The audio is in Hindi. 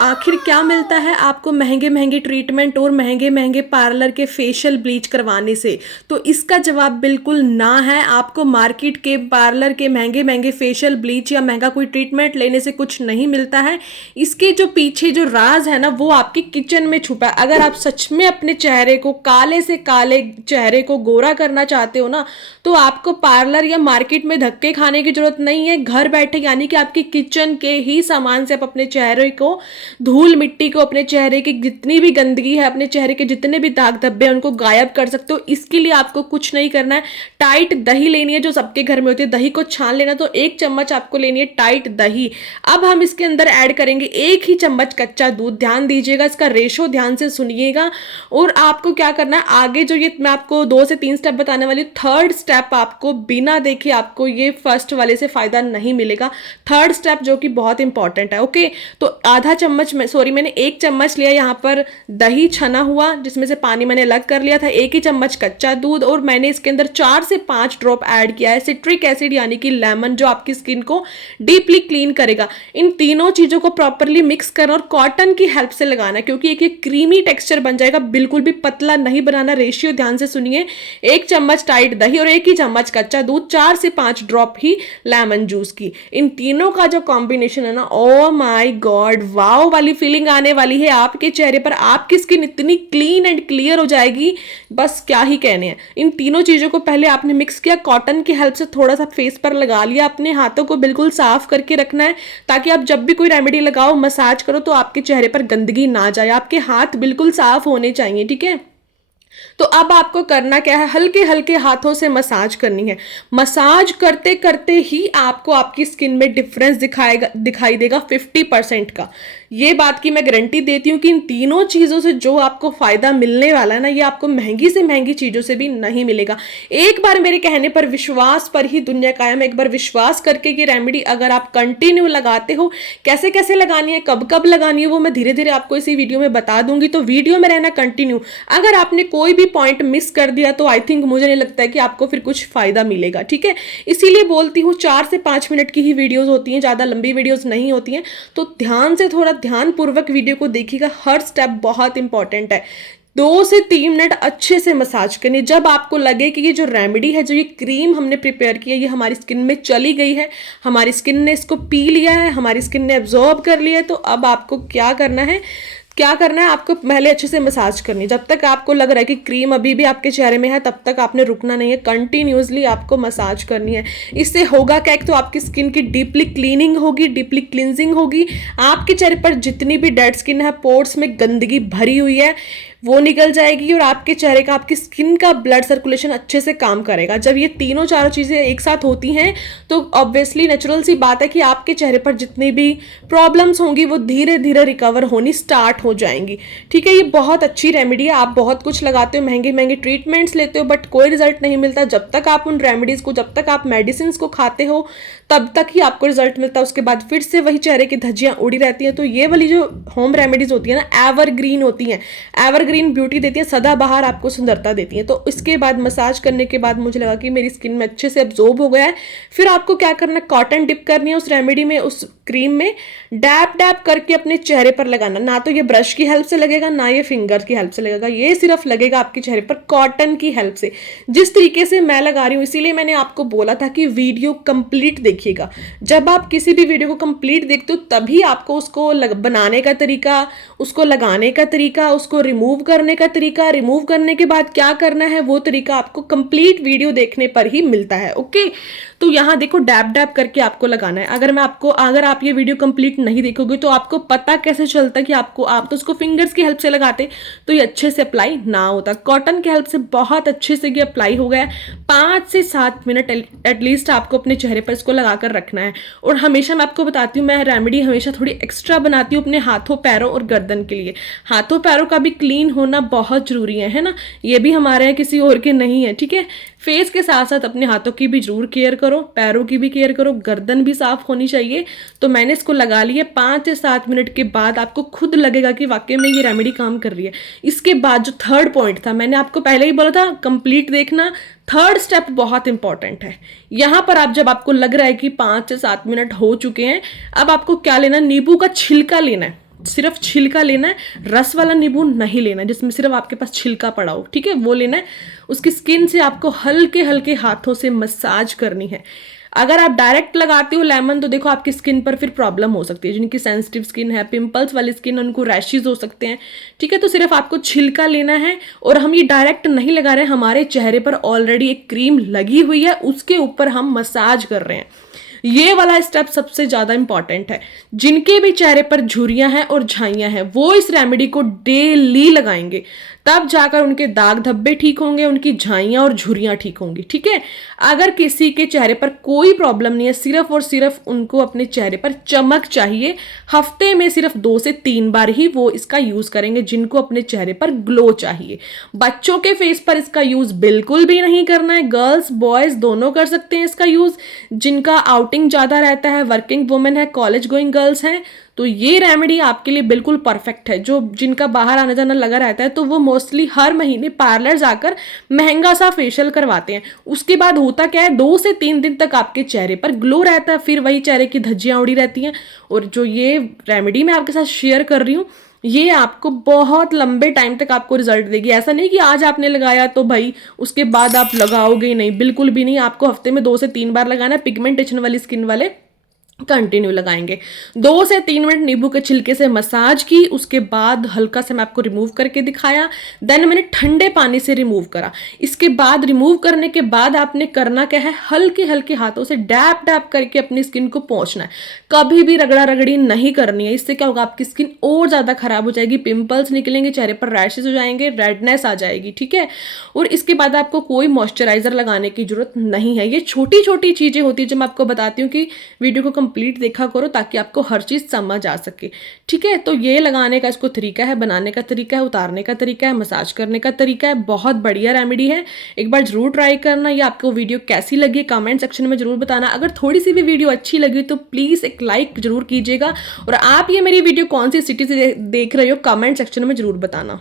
आखिर क्या मिलता है आपको महंगे महंगे ट्रीटमेंट और महंगे महंगे पार्लर के फेशियल ब्लीच करवाने से? तो इसका जवाब बिल्कुल ना है। आपको मार्केट के पार्लर के महंगे महंगे फेशियल ब्लीच या महंगा कोई ट्रीटमेंट लेने से कुछ नहीं मिलता है। इसके जो पीछे जो राज है ना, वो आपके किचन में छुपा है। अगर आप सच में अपने चेहरे को, काले से काले चेहरे को गोरा करना चाहते हो ना, तो आपको पार्लर या मार्केट में धक्के खाने की जरूरत नहीं है। घर बैठे यानी कि आपके किचन के ही सामान से आप अपने चेहरे को, धूल मिट्टी को, अपने चेहरे की जितनी भी गंदगी है, अपने चेहरे के जितने भी दाग धब्बे हैं, उनको गायब कर सकते हो। इसके लिए आपको कुछ नहीं करना है। टाइट दही लेनी है जो सबके घर में होती है, दही को छान लेना। तो 1 चम्मच आपको लेनी है टाइट दही। अब हम इसके अंदर ऐड करेंगे 1 ही चम्मच कच्चा दूध। ध्यान दीजिएगा, इसका रेशो ध्यान से सुनिएगा। और आपको क्या करना है, आगे जो ये मैं आपको 2 से 3 स्टेप बताने वाली हूँ, थर्ड स्टेप आपको बिना देखे आपको ये फर्स्ट वाले से फायदा नहीं मिलेगा। थर्ड स्टेप जो कि बहुत इंपॉर्टेंट है। ओके, तो आधा चम्मच में, सॉरी मैंने 1 चम्मच लिया यहाँ पर दही छना हुआ, जिसमें से पानी मैंने अलग कर लिया था। 1 ही चम्मच कच्चा दूध, और मैंने इसके अंदर 4 से 5 ड्रॉप ऐड किया है सिट्रिक एसिड यानी कि लेमन, जो आपकी स्किन को डीपली क्लीन करेगा। इन तीनों चीजों को प्रॉपरली मिक्स करना और कॉटन की हेल्प से लगाना, क्योंकि एक क्रीमी टेक्सचर बन जाएगा। बिल्कुल भी पतला नहीं बनाना। रेशियो ध्यान से सुनिए, 1 चम्मच टाइट दही और 1 ही चम्मच कच्चा दूध, 4 से 5 ड्रॉप ही लेमन जूस की। इन तीनों का जो कॉम्बिनेशन है ना, ओ माय गॉड, वाओ वाली फीलिंग आने वाली है आपके चेहरे पर। आपकी स्किन इतनी क्लीन एंड क्लियर हो जाएगी, बस क्या ही कहने हैं। इन तीनों चीजों को पहले आपने मिक्स किया, कॉटन की हेल्प से थोड़ा सा फेस पर लगा लिया। अपने हाथों को बिल्कुल साफ करके रखना है, ताकि आप जब भी कोई रेमेडी लगाओ, मसाज करो, तो आपके चेहरे पर गंदगी ना जाए। आपके हाथ बिल्कुल साफ होने चाहिए, ठीक है। तो अब आपको करना क्या है, हल्के हल्के हाथों से मसाज करनी है। मसाज करते करते ही आपको आपकी स्किन में डिफरेंस दिखाई देगा 50% का। ये बात की मैं गारंटी देती हूँ कि इन तीनों चीजों से जो आपको फायदा मिलने वाला है ना, ये आपको महंगी से महंगी चीजों से भी नहीं मिलेगा। एक बार मेरे कहने पर, विश्वास पर ही दुनिया कायम है। एक बार विश्वास करके ये रेमेडी अगर आप कंटिन्यू लगाते हो, कैसे कैसे लगानी है, कब कब लगानी है, वो मैं धीरे धीरे आपको इसी वीडियो में बता दूंगी। तो वीडियो में रहना कंटिन्यू। अगर आपने कोई भी पॉइंट मिस कर दिया तो आई थिंक, मुझे नहीं लगता है कि आपको फिर कुछ फायदा मिलेगा, ठीक है। इसीलिए बोलती हूँ 4 से 5 मिनट की ही वीडियोस होती हैं, ज्यादा लंबी वीडियोस नहीं होती हैं। तो ध्यान से, थोड़ा ध्यानपूर्वक वीडियो को देखिएगा। हर स्टेप बहुत इंपॉर्टेंट है। 2 से 3 मिनट अच्छे से मसाज करनी। जब आपको लगे कि ये जो रेमेडी है, जो ये क्रीम हमने प्रिपेयर की है, ये हमारी स्किन में चली गई है, हमारी स्किन ने इसको पी लिया है, हमारी स्किन ने एब्जॉर्ब कर लिया है, तो अब आपको क्या करना है, आपको पहले अच्छे से मसाज करनी है। जब तक आपको लग रहा है कि क्रीम अभी भी आपके चेहरे में है, तब तक आपने रुकना नहीं है। कंटिन्यूसली आपको मसाज करनी है। इससे होगा क्या, एक तो आपकी स्किन की डीपली क्लीनिंग होगी, डीपली क्लिनजिंग होगी। आपके चेहरे पर जितनी भी डेड स्किन है, पोर्स में गंदगी भरी हुई है, वो निकल जाएगी। और आपके चेहरे का, आपकी स्किन का ब्लड सर्कुलेशन अच्छे से काम करेगा। जब ये तीनों चारों चीज़ें एक साथ होती हैं, तो ऑब्वियसली नेचुरल सी बात है कि आपके चेहरे पर जितनी भी प्रॉब्लम्स होंगी, वो धीरे धीरे रिकवर होनी स्टार्ट हो जाएंगी, ठीक है। ये बहुत अच्छी रेमेडी है। आप बहुत कुछ लगाते हो, महंगे महंगे ट्रीटमेंट्स लेते हो, बट कोई रिजल्ट नहीं मिलता। जब तक आप उन रेमेडीज़ को, जब तक आप मेडिसिन को खाते हो, तब तक ही आपको रिजल्ट मिलता है। उसके बाद फिर से वही चेहरे की धज्जियाँ उड़ी रहती हैं। तो ये वाली जो होम रेमेडीज होती है ना, एवरग्रीन होती हैं, एवरग्रीन ब्यूटी देती है, सदाबहार आपको सुंदरता देती है। तो इसके बाद मसाज करने के बाद मुझे लगा कि मेरी स्किन में अच्छे से एब्जॉर्ब हो गया है। फिर आपको क्या करना है, कॉटन डिप करनी है उस रेमेडी में, उस क्रीम में, डैप डैप करके अपने चेहरे पर लगाना। ना तो ये ब्रश की हेल्प से लगेगा, ना ये फिंगर की हेल्प से लगेगा, ये सिर्फ लगेगा आपके चेहरे पर कॉटन की हेल्प से, जिस तरीके से मैं लगा रही हूँ। इसीलिए मैंने आपको बोला था कि वीडियो कंप्लीट देखिएगा। जब आप किसी भी वीडियो को कंप्लीट देखते हो, तभी आपको उसको बनाने का तरीका, उसको लगाने का तरीका, उसको रिमूव करने का तरीका, रिमूव करने के बाद क्या करना है, वो तरीका आपको कंप्लीट वीडियो देखने पर ही मिलता है। ओके, तो यहाँ देखो, डैप डैप करके आपको लगाना है। अगर आप ये वीडियो कंप्लीट नहीं देखोगे, तो आपको पता कैसे चलता कि आप तो उसको फिंगर्स की हेल्प से लगाते, तो ये अच्छे से अप्लाई ना होता। कॉटन की हेल्प से बहुत अच्छे से ये अप्लाई हो गया है। 5 से 7 मिनट एटलीस्ट आपको अपने चेहरे पर इसको लगाकर रखना है। और हमेशा मैं आपको बताती हूँ, मैं रेमेडी हमेशा थोड़ी एक्स्ट्रा बनाती हूँ अपने हाथों, पैरों और गर्दन के लिए। हाथों पैरों का भी क्लीन होना बहुत जरूरी है ना। ये भी हमारे हैं, किसी और के नहीं है, ठीक है। फेस के साथ साथ अपने हाथों की भी जरूर केयर करो, पैरों की भी केयर करो, गर्दन भी साफ होनी चाहिए। तो मैंने इसको लगा लिया। 5 से 7 मिनट के बाद आपको खुद लगेगा कि वाकई में ये रेमेडी काम कर रही है। इसके बाद जो थर्ड पॉइंट था, मैंने आपको पहले ही बोला था कंप्लीट देखना। थर्ड स्टेप बहुत इंपॉर्टेंट है। यहां पर जब आपको लग रहा है कि 5 से 7 मिनट हो चुके हैं, अब आपको क्या लेना, नींबू का छिलका लेना है। सिर्फ छिलका लेना है, रस वाला नींबू नहीं लेना है जिसमें सिर्फ आपके पास छिलका पड़ा हो, ठीक है, वो लेना है। उसकी स्किन से आपको हल्के हल्के हाथों से मसाज करनी है। अगर आप डायरेक्ट लगाते हो लेमन तो देखो आपकी स्किन पर फिर प्रॉब्लम हो सकती है, जिनकी सेंसिटिव स्किन है, पिंपल्स वाली स्किन, उनको रैशेज हो सकते हैं, ठीक है। तो सिर्फ आपको छिलका लेना है और हम ये डायरेक्ट नहीं लगा रहे हैं, हमारे चेहरे पर ऑलरेडी एक क्रीम लगी हुई है, उसके ऊपर हम मसाज कर रहे हैं। ये वाला स्टेप सबसे ज्यादा इंपॉर्टेंट है। जिनके भी चेहरे पर झुर्रियां हैं और झाइयां हैं वो इस रेमेडी को डेली लगाएंगे, तब जाकर उनके दाग धब्बे ठीक होंगे, उनकी झाइयां और झुर्रियां ठीक होंगी, ठीक है। अगर किसी के चेहरे पर कोई प्रॉब्लम नहीं है, सिर्फ और सिर्फ उनको अपने चेहरे पर चमक चाहिए, हफ्ते में सिर्फ 2 से 3 बार ही वो इसका यूज करेंगे, जिनको अपने चेहरे पर ग्लो चाहिए। बच्चों के फेस पर इसका यूज बिल्कुल भी नहीं करना है, गर्ल्स बॉयज दोनों कर सकते हैं इसका यूज। जिनका आउटिंग ज्यादा रहता है, वर्किंग वुमेन है, कॉलेज गोइंग गर्ल्स हैं, तो ये रेमेडी आपके लिए बिल्कुल परफेक्ट है। जो जिनका बाहर आना जाना लगा रहता है तो वो मोस्टली हर महीने पार्लर जाकर महंगा सा फेशियल करवाते हैं। उसके बाद होता क्या है, 2 से 3 दिन तक आपके चेहरे पर ग्लो रहता है, फिर वही चेहरे की धज्जियां उड़ी रहती हैं। और जो ये रेमेडी मैं आपके साथ शेयर कर रही हूँ, ये आपको बहुत लंबे टाइम तक आपको रिजल्ट देगी। ऐसा नहीं कि आज आपने लगाया तो भाई उसके बाद आप लगाओगे ही नहीं, बिल्कुल भी नहीं। आपको हफ्ते में 2 से 3 बार लगाना है। पिगमेंटेशन वाली स्किन वाले कंटिन्यू लगाएंगे। 2 से 3 मिनट नींबू के छिलके से मसाज की, उसके बाद हल्का से मैं आपको रिमूव करके दिखाया, देन मैंने ठंडे पानी से रिमूव करा। इसके बाद रिमूव करने के बाद आपने करना क्या है, हल्के हल्के हाथों से डैप डैप करके अपनी स्किन को पोंछना है। कभी भी रगड़ा रगड़ी नहीं करनी है, इससे क्या होगा, आपकी स्किन और ज्यादा खराब हो जाएगी, पिंपल्स निकलेंगे, चेहरे पर रैशेज हो जाएंगे, रेडनेस आ जाएगी, ठीक है। और इसके बाद आपको कोई मॉइस्चराइजर लगाने की जरूरत नहीं है। ये छोटी छोटी चीजें होती है जो मैं आपको बताती हूँ कि वीडियो को कंप्लीट देखा करो ताकि आपको हर चीज समझ आ सके, ठीक है। तो ये लगाने का इसको तरीका है, बनाने का तरीका है, उतारने का तरीका है, मसाज करने का तरीका है। बहुत बढ़िया रेमेडी है, एक बार जरूर ट्राई करना। ये आपको वीडियो कैसी लगी कमेंट सेक्शन में जरूर बताना। अगर थोड़ी सी भी वीडियो अच्छी लगी तो प्लीज एक लाइक जरूर कीजिएगा। और आप ये मेरी वीडियो कौन सी सिटी से देख रहे हो कमेंट सेक्शन में जरूर बताना।